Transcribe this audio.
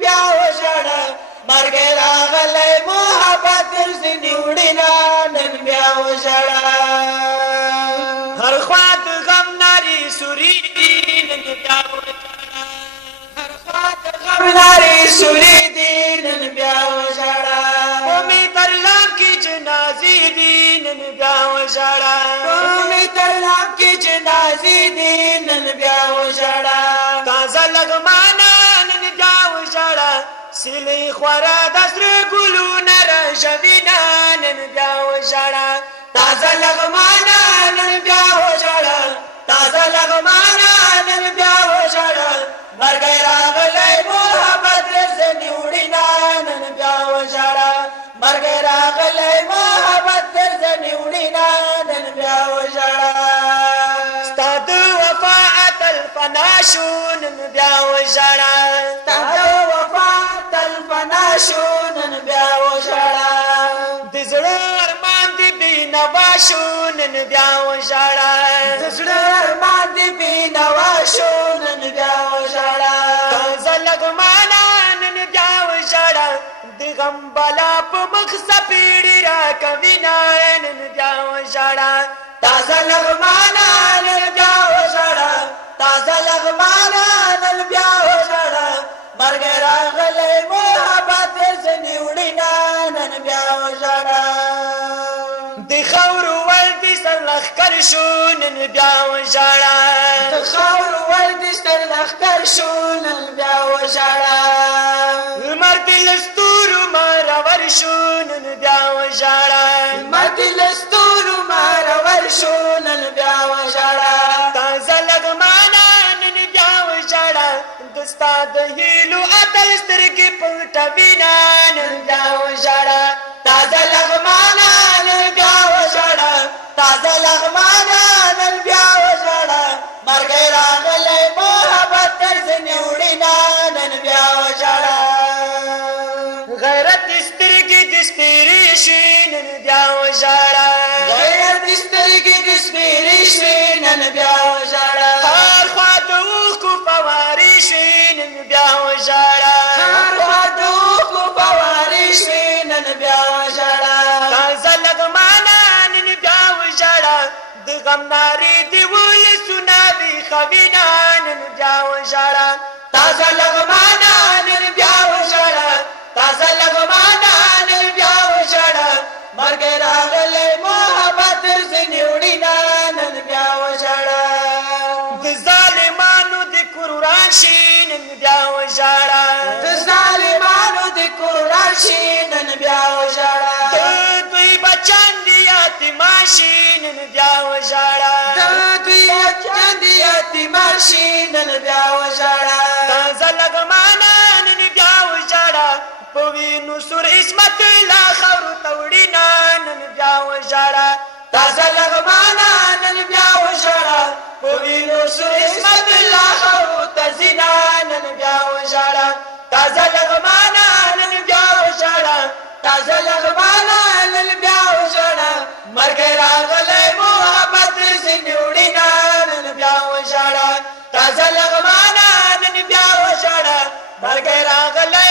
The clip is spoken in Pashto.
بیا وژړه مرګ راغلی محبت درځنې وړینا نن بیا وژړه هر خوا د غم نارې سوري دي نن بیا وژړه هر خوا د غم نارې سوري دي نن بیا وژړه قومي تر لام کې جنازې دي نن بیا وژړه قومي تر لام کې جنازې دي نن بیا وژړه تازه لغمانه نن بیا وژړه سیلې خورا د سره ګلونه رژوینه نن بیا وژړه تازه لغمانه نن بیا وژړه تازه لغمانه نن بیا وژړه مرګ راغلی محبت درځنې وړینا نن بیا وژړه مرګ راغلی محبت درځنې وړینا نن بیا وژړه ستا د وفا اتل فنا شو نن بیا وژړه ستا د وفا اتل فنا شو نن بیا وژړه د زړه ارمان دې بېنوا شو نن بیا وژړه د زړه ارمان دې بېنوا شو نن بیا وژړه تازه لغمانه نن بیا وژړه د غم بلا په مخ سپېړې راکوینه نن بیا وژړه تازه لغمانه نن بیا وژړه تازه لغمانه نن بیا وژړه مرګ راغلی محبت درځنې وړینا نن بیا وژړه د خاورو ول دې سر لښکر شو نن بیا وژړه د خاورو ول دې سر لښکر شو نن بیا وژړه لمر دې له ستورو مرور شو نن بیا وژړه لمر دې له ستورو مرور شو نن بیا وژړه تازه لغمانه نن بیا وژړه د ستا د هیلو اتل سترګې پټوینه نن بیا وژړه تازه لغمانه نن بیا وژړه تازه لغمانه نن بیا وژړه مرګ راغلی محبت درځنې وړینا نن بیا وژړه غیرت سترګې دې سپېرې شي نن بیا وژړه غیرت سترګې دې سپېرې شي نن بیا وژړه هر خوا د اوښکو فوارې شي نن بیا وژړه هر خوا د اوښکو فوارې شي نن بیا وژړه تازه لغمانه نن بیا وژړه د غم نارې دې ولسونه ویښوینه نن بیا وژړه تازه لغمانه نن بیا وژړه تازه لغمانه نن بیا وژړه مرګ راغلی محبت درځنې وړینا نن بیا وژړه د ظالمانو د کوروران شي نن بیا وژړه د ظالمانو د کوروران شي نن بیا وژړه د دوی بچیان دي یتیمان شي نن بیا وژړه د دوی بچیان دي یتیمان شي نن بیا وژړه تازه لغمانه نن بیا وژړه په وینو سور عصمت لا خاورو ته وړینا نن بیا وژړه تازه لغمانه نن بیا وژړه په وینو سور عصمت لا خاورو ته ځینه نن بیا وژړه تازه لغمانه نن بیا وژړه تازه لغمانه نن بیا وژړه مرګ راغلی محبت درځنې وړینا نن بیا وژړه تازه لغمانه نن بیا وژړه مرګ راغلی